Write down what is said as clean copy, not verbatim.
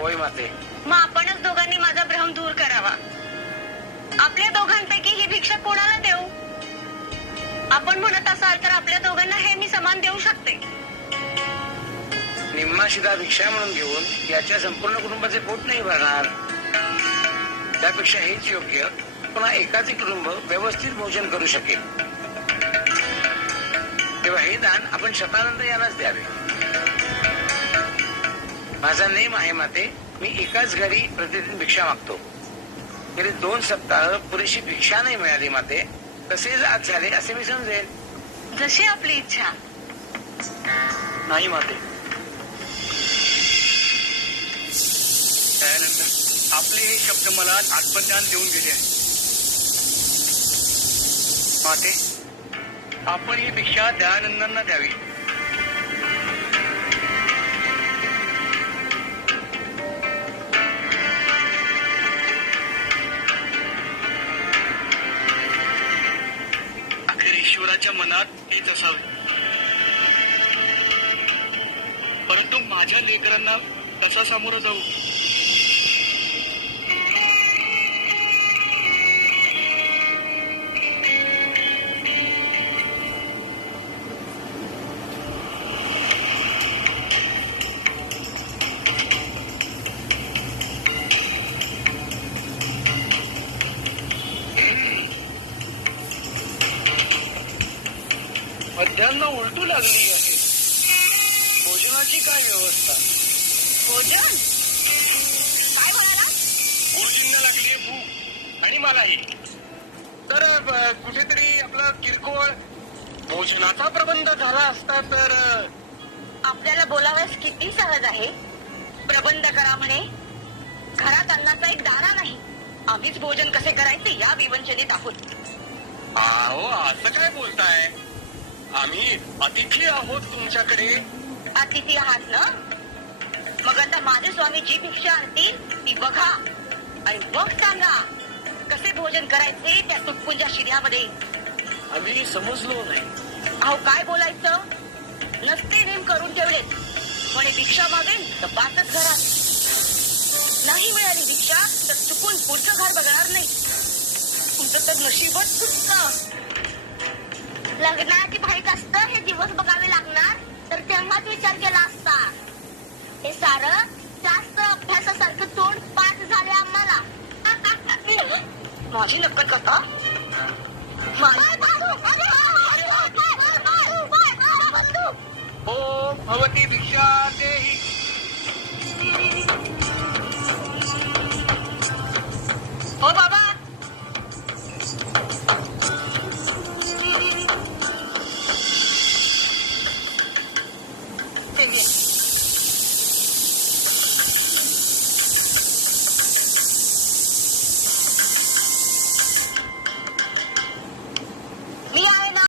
होय माते. मग आपणच दोघांनी माझा भ्रम दूर करावा. आपल्या दोघांपैकी ही भिक्षा कोणाला देऊ? आपण म्हणत असाल तर आपल्या दोघांना हे मी समान देऊ शकते. निम्मा शिधा भिक्षा म्हणून घेऊन याच्या संपूर्ण कुटुंबाचे पोट नाही भरणार. त्यापेक्षा हेच योग्य, पुन्हा एकाचे कुटुंब व्यवस्थित भोजन करू शकेल. तेव्हा हे दान आपण शतानंद यालाच द्यावे. माझा नेम आहे माते, मी एकाच घरी प्रतिदिन भिक्षा मागतो. गेली 2 सप्ताह पुरेशी भिक्षा नाही मिळाली माते. तसेच आज झाले असे मी समजेल. जशी आपली इच्छा. नाही माते. त्यानंतर आपले हे शब्द मला आत्मज्ञान देऊन गेले आहे. माते, आपण ही भिक्षा दयानंदांना द्यावी. अखेर ईश्वराच्या मनात तीच असावी. परंतु माझ्या लेकरांना कसा सामोरं जाऊ? मध्यान्ह उलटू लागली आहे. भोजनाची काय व्यवस्था? भोजन काय म्हणाला? गुरुजींना लागली भूक आणि मलाही. तर कुठेतरी आपला किरकोळ भोजनाचा प्रबंध झाला असता तर. आपल्याला बोलावयास किती सहज आहे. प्रबंध करा म्हणे. घरात अन्नाचा एक दाणा नाही. आम्हीच भोजन कसे करायचे या विवंचनेत आहोत. अहो, असं काय बोलताय? आम्ही अतिथी आहोत तुमच्याकडे. अतिथी आहात ना? मग आता माझे स्वामी जी भिक्षा आणतील ती बघा आणि मग सांगा कसे भोजन करायचे त्या तुटपुंजा शिड्यामध्ये. आम्ही समजलो नाही. अहो, काय बोलायचं? नसते नेम करून ठेवले. म्हणे भिक्षा मागेल तर पाचच घरात. नाही मिळाली भिक्षा तर चुकून पुढचं घर बघणार नाही. तुमचं तर नशीबच सुटतं. लग्नाची भाईक असतं हे दिवस बघावे लागणार तर तेव्हाच विचार केला असता. हे सारं जास्त अभ्यासासारखं तोंड पाठ झाले आम्हाला. माझी नक्कल करता. हो, भवती भिक्षा देही. हो बाबा. चलिए.